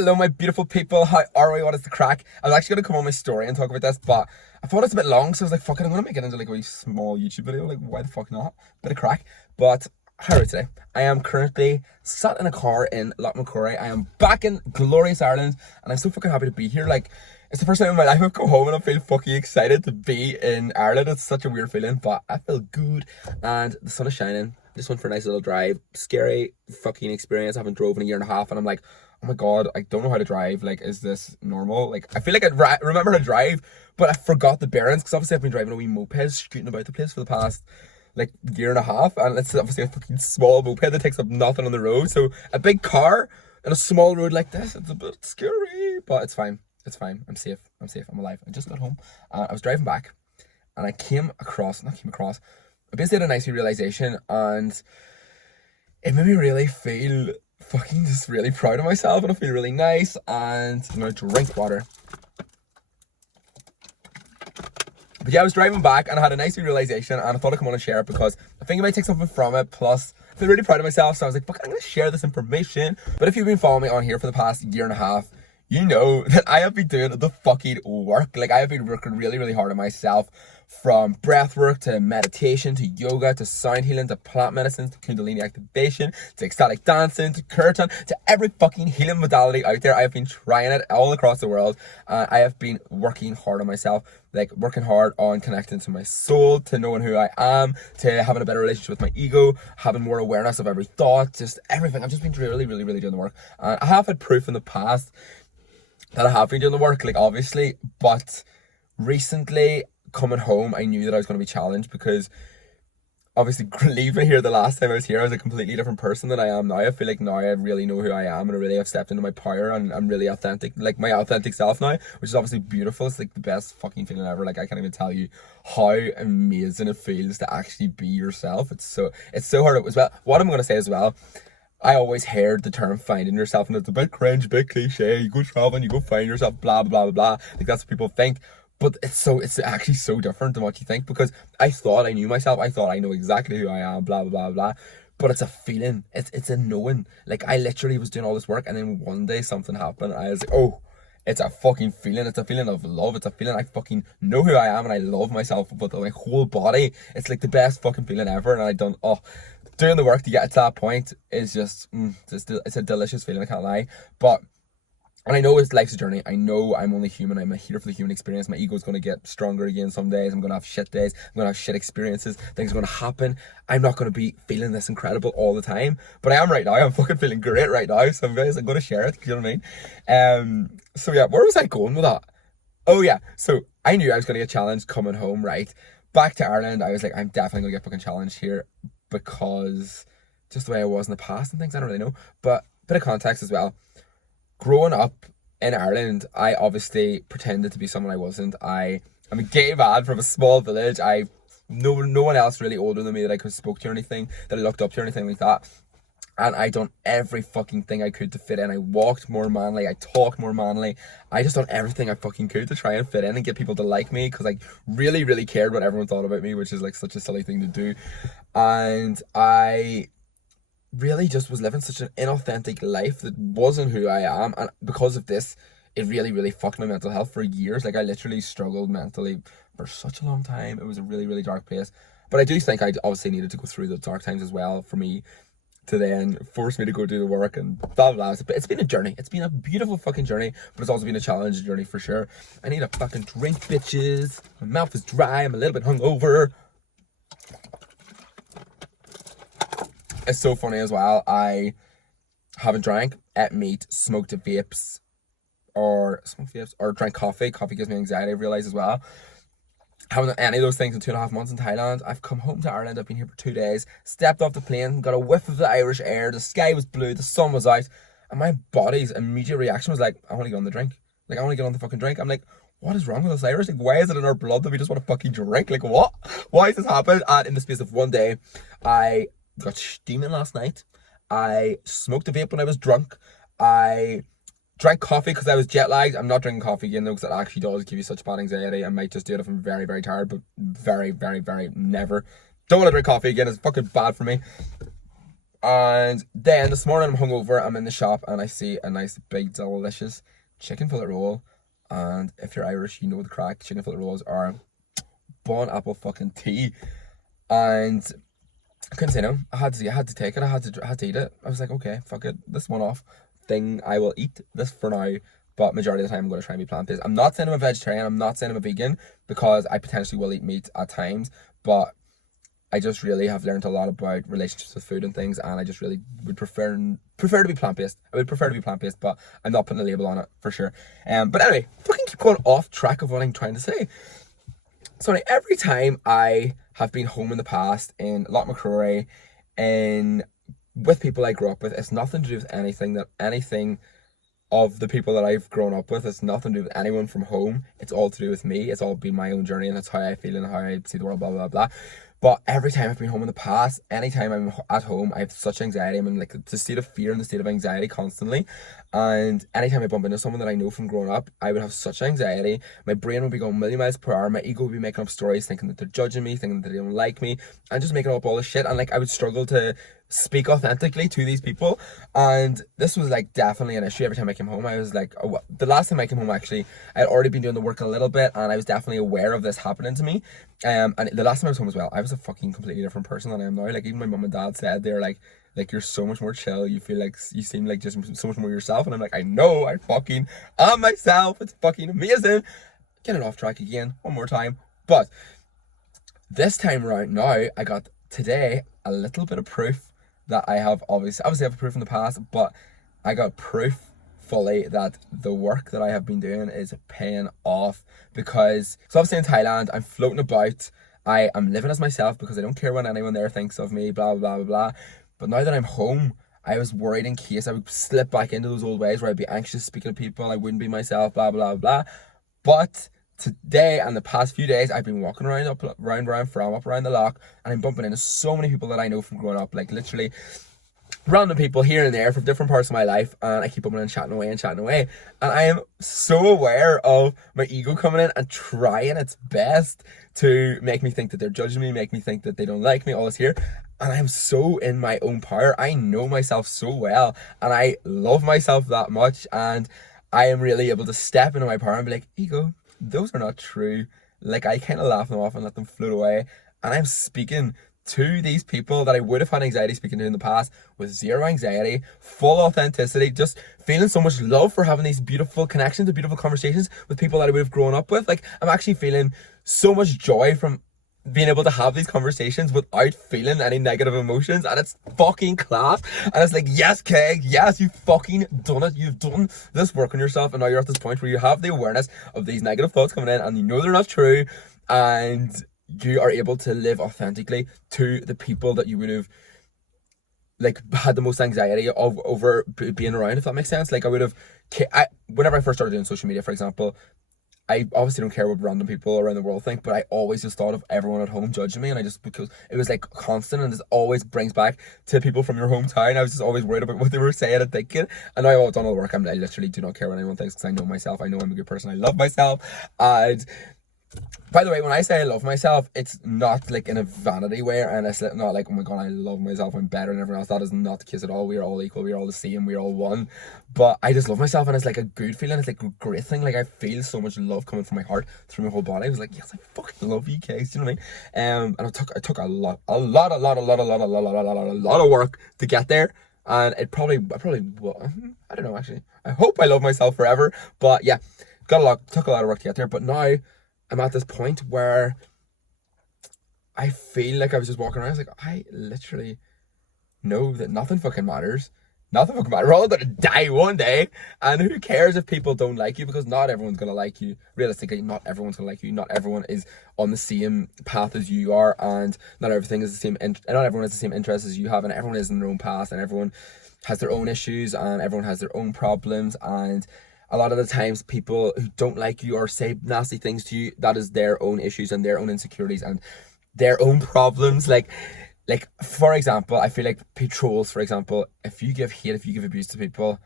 Hello, my beautiful people. How are we? What is the crack? I was actually going to come on my story and talk about this, but I thought it's a bit long, so I was like, fuck it, I'm going to make it into like a wee small YouTube video. Like, why the fuck not? Bit of crack. But how are we today? I am currently sat in a car in Lochmacrory. I am back in glorious Ireland, and I'm so fucking happy to be here. Like, it's the first time in my life I've come home and I feel fucking excited to be in Ireland. It's such a weird feeling, but I feel good, and the sun is shining. Just went for a nice little drive. Scary fucking experience. I haven't drove in a year and a half, and I'm like, oh my god, I don't know how to drive. Like, is this normal? Like, I feel like I remember how to drive, but I forgot the bearings, because obviously I've been driving a wee moped, scooting about the place for the past like year and a half, and it's obviously a fucking small moped that takes up nothing on the road. So a big car and a small road like this, it's a bit scary, but it's fine. It's fine. I'm safe. I'm safe. I'm alive. I just got home. I was driving back, and I I basically had a nice realization, and it made me really feel fucking just really proud of myself, and I feel really nice. And I'm gonna drink water. But yeah, I was driving back and I had a nice realization, and I thought I'd come on and share it because I think I might take something from it. Plus, I feel really proud of myself, so I was like, fuck, I'm gonna share this information. But if you've been following me on here for the past year and a half, you know that I have been doing the fucking work. Like, I have been working really, really hard on myself, from breath work to meditation to yoga to sound healing to plant medicines to kundalini activation to ecstatic dancing to kirtan to every fucking healing modality out there. I have been trying it all across the world. I have been working hard on myself, like working hard on connecting to my soul, to knowing who I am, to having a better relationship with my ego, having more awareness of every thought, just everything. I've just been really, really, really doing the work. I have had proof in the past that I have been doing the work, like, obviously, but recently coming home, I knew that I was going to be challenged, because obviously leaving here the last time I was here, I was a completely different person than I am now. I feel like now I really know who I am, and I really have stepped into my power, and I'm really authentic, like my authentic self now, which is obviously beautiful. It's like the best fucking feeling ever. Like, I can't even tell you how amazing it feels to actually be yourself. It's so hard as well. What I'm going to say as well, I always heard the term finding yourself, and it's a bit cringe, a bit cliche. You go traveling, you go find yourself, blah, blah, blah, blah. Like, that's what people think. But it's actually so different than what you think, because I thought I knew myself. I thought I know exactly who I am, blah, blah, blah, blah. But it's a feeling. It's a knowing. Like, I literally was doing all this work, and then one day something happened, and I was like, oh, it's a fucking feeling. It's a feeling of love. It's a feeling I fucking know who I am, and I love myself with my whole body. It's like the best fucking feeling ever. And doing the work to get to that point is just, it's a delicious feeling, I can't lie. And I know life's a journey. I know I'm only human. I'm here for the human experience. My ego's going to get stronger again some days. I'm going to have shit days. I'm going to have shit experiences. Things are going to happen. I'm not going to be feeling this incredible all the time. But I am right now. I'm fucking feeling great right now. So guys, I'm going to share it. You know what I mean? So yeah, where was I going with that? Oh yeah. So I knew I was going to get challenged coming home, right? Back to Ireland, I was like, I'm definitely going to get fucking challenged here, because just the way I was in the past and things, I don't really know. But a bit of context as well. Growing up in Ireland, I obviously pretended to be someone I wasn't. I'm a gay man from a small village. No one else really older than me that I could spoke to or anything, that I looked up to or anything like that. And I done every fucking thing I could to fit in. I walked more manly, I talked more manly. I just done everything I fucking could to try and fit in and get people to like me, because I really, really cared what everyone thought about me, which is like such a silly thing to do. And I really just was living such an inauthentic life that wasn't who I am, and because of this, it really, really fucked my mental health for years. Like, I literally struggled mentally for such a long time. It was a really, really dark place. But I do think I obviously needed to go through the dark times as well for me to then force me to go do the work and blah, blah, blah. But it's been a journey. It's been a beautiful fucking journey, but it's also been a challenging journey for sure. I need a fucking drink, bitches. My mouth is dry. I'm a little bit hungover. It's so funny as well. I haven't drank, ate meat, smoked vapes, or drank coffee. Coffee gives me anxiety, I've realised as well. Haven't done any of those things in 2.5 months in Thailand. I've come home to Ireland. I've been here for 2 days. Stepped off the plane, got a whiff of the Irish air. The sky was blue. The sun was out. And my body's immediate reaction was like, I want to get on the drink. Like, I want to get on the fucking drink. I'm like, what is wrong with us Irish? Like, why is it in our blood that we just want to fucking drink? Like, what? Why has this happened? And in the space of one day, I got steaming last night. I smoked a vape when I was drunk. I drank coffee because I was jet lagged. I'm not drinking coffee again though, because it actually does give you such bad anxiety. I might just do it if I'm very, very tired, but very, very, very never. Don't want to drink coffee again. It's fucking bad for me. And then this morning I'm hungover, I'm in the shop and I see a nice big delicious chicken fillet roll. And if you're Irish, you know the crack. Chicken fillet rolls are bon apple fucking tea. And I couldn't say no. I had to take it. I had to eat it. I was like, okay, fuck it. This one-off thing, I will eat this for now. But majority of the time, I'm going to try and be plant-based. I'm not saying I'm a vegetarian. I'm not saying I'm a vegan, because I potentially will eat meat at times. But I just really have learned a lot about relationships with food and things, and I just really would prefer to be plant-based. I would prefer to be plant-based, but I'm not putting a label on it for sure. But anyway, fucking keep going off track of what I'm trying to say. So now, every time I have been home in the past in Loch McCrory, and with people I grew up with, it's nothing to do with anything of the people that I've grown up with. It's nothing to do with anyone from home. It's all to do with me. It's all been my own journey, and that's how I feel and how I see the world, blah, blah, blah. But every time I've been home in the past, anytime I'm at home, I have such anxiety. I'm in like the state of fear and the state of anxiety constantly. And anytime I bump into someone that I know from growing up, I would have such anxiety. My brain would be going a million miles per hour. My ego would be making up stories, thinking that they're judging me, thinking that they don't like me, and just making up all this shit. And like, I would struggle to speak authentically to these people. And this was like definitely an issue every time I came home. I was like, the last time I came home, actually, I had already been doing the work a little bit, and I was definitely aware of this happening to me. And the last time I was home as well, I was a fucking completely different person than I am now. Like, even my mum and dad said, they're like you're so much more chill. You feel like you seem like just so much more yourself. And I'm like, I know, I fucking am myself. It's fucking amazing. Getting off track again one more time. But this time around now, I got today a little bit of proof that I have obviously have proof in the past, but I got proof fully that the work that I have been doing is paying off. Because so obviously in Thailand, I'm floating about, I am living as myself because I don't care what anyone there thinks of me, blah blah blah blah. But now that I'm home, I was worried in case I would slip back into those old ways where I'd be anxious speaking to people, I wouldn't be myself, blah blah blah. But today and the past few days, I've been walking around where I'm from, up around the loch, and I'm bumping into so many people that I know from growing up, like literally random people here and there from different parts of my life, and I keep bumping and chatting away, and I am so aware of my ego coming in and trying its best to make me think that they're judging me, make me think that they don't like me, all this here. And I'm so in my own power. I know myself so well, and I love myself that much, and I am really able to step into my power and be like, ego, those are not true. Like, I kind of laugh them off and let them float away. And I'm speaking to these people that I would have had anxiety speaking to in the past with zero anxiety, full authenticity, just feeling so much love for having these beautiful connections and beautiful conversations with people that I would have grown up with. Like, I'm actually feeling so much joy from being able to have these conversations without feeling any negative emotions, and it's fucking class. And it's like, yes, Keg, yes, you fucking done it. You've done this work on yourself, and now you're at this point where you have the awareness of these negative thoughts coming in, and you know they're not true, and you are able to live authentically to the people that you would have like had the most anxiety of over being around, if that makes sense. Like, whenever I first started doing social media, for example, I obviously don't care what random people around the world think, but I always just thought of everyone at home judging me, and because it was like constant, and this always brings back to people from your hometown. I was just always worried about what they were saying and thinking, and now I've done all the work. I literally do not care what anyone thinks, because I know myself. I know I'm a good person. I love myself. And by the way, when I say I love myself, it's not like in a vanity way, and it's not like, oh my god, I love myself, I'm better than everyone else. That is not the case at all. We are all equal, we are all the same, we are all one. But I just love myself, and it's like a good feeling. It's like a great thing. Like, I feel so much love coming from my heart through my whole body. I was like, yes, I fucking love you guys. Do you know what I mean? And it took a lot of work to get there. And I don't know, actually. I hope I love myself forever. But yeah, took a lot of work to get there. But now I'm at this point where I feel like I was just walking around. I was like, I literally know that nothing fucking matters. Nothing fucking matters. We're all going to die one day. And who cares if people don't like you? Because not everyone's going to like you. Realistically, not everyone's going to like you. Not everyone is on the same path as you are. And not everything is the same. Not everyone has the same interests as you have. And everyone is in their own path. And everyone has their own issues. And everyone has their own problems. And a lot of the times, people who don't like you or say nasty things to you, that is their own issues and their own insecurities and their own problems. Like, for example, I feel like trolls, for example, if you give hate, if you give abuse to people,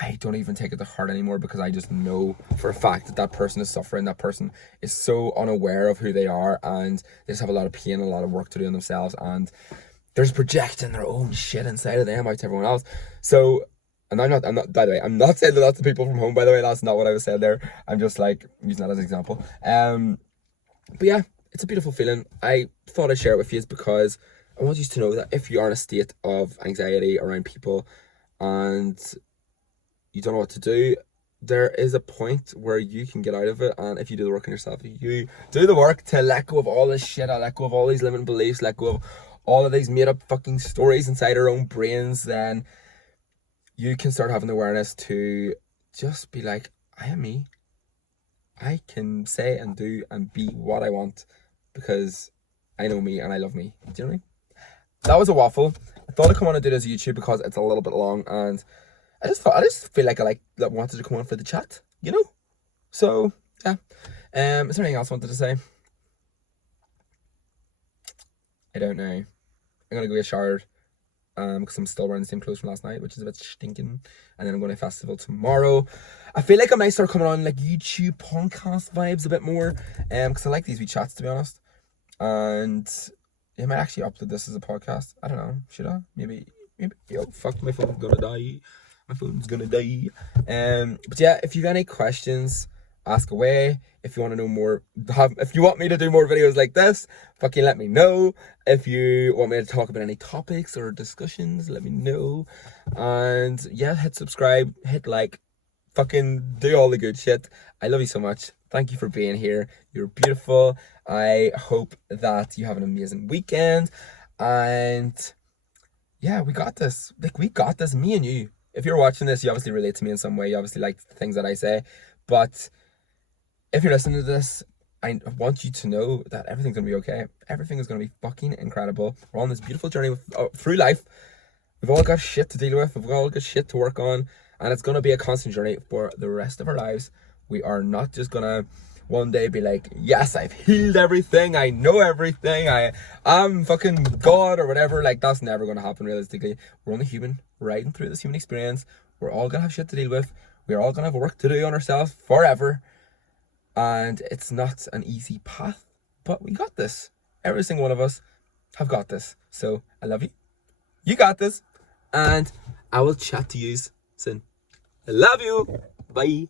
I don't even take it to heart anymore, because I just know for a fact that that person is suffering. That person is so unaware of who they are, and they just have a lot of pain, a lot of work to do on themselves. And they're just projecting their own shit inside of them out to everyone else. So, and I'm not, by the way, I'm not saying that that's the people from home, by the way, that's not what I was saying there. I'm just like using that as an example. But yeah, it's a beautiful feeling. I thought I'd share it with you because I want you to know that if you are in a state of anxiety around people and you don't know what to do, there is a point where you can get out of it. And if you do the work on yourself, if you do the work to let go of all this shit, I let go of all these limiting beliefs, let go of all of these made up fucking stories inside our own brains, then you can start having the awareness to just be like, I am me. I can say and do and be what I want because I know me and I love me. Do you know what I mean? That was a waffle. I thought I'd come on and do this on YouTube because it's a little bit long, and I just feel like I wanted to come on for the chat, you know? So yeah. Is there anything else I wanted to say? I don't know. I'm gonna go get showered. Because I'm still wearing the same clothes from last night, which is a bit stinking. And then I'm going to a festival tomorrow. I feel like I might start coming on like YouTube podcast vibes a bit more. Because I like these wee chats, to be honest. And I might actually upload this as a podcast. I don't know. Should I? Maybe. Yo, fuck, my phone's gonna die. My phone's gonna die. But yeah, if you have any questions, ask away. If you want to know more, if you want me to do more videos like this, fucking let me know. If you want me to talk about any topics or discussions, let me know. And yeah, hit subscribe, hit like, fucking do all the good shit. I love you so much. Thank you for being here. You're beautiful. I hope that you have an amazing weekend. And yeah, we got this. Like, we got this, me and you. If you're watching this, you obviously relate to me in some way. You obviously like the things that I say. But if you're listening to this, I want you to know that everything's going to be okay. Everything is going to be fucking incredible. We're on this beautiful journey through life. We've all got shit to deal with. We've all got shit to work on. And it's going to be a constant journey for the rest of our lives. We are not just going to one day be like, yes, I've healed everything. I know everything. I'm fucking God or whatever. Like, that's never going to happen realistically. We're only human, riding through this human experience. We're all going to have shit to deal with. We're all going to have work to do on ourselves forever. And it's not an easy path, but we got this. Every single one of us have got this. So I love you. You got this. And I will chat to you soon. I love you. Bye.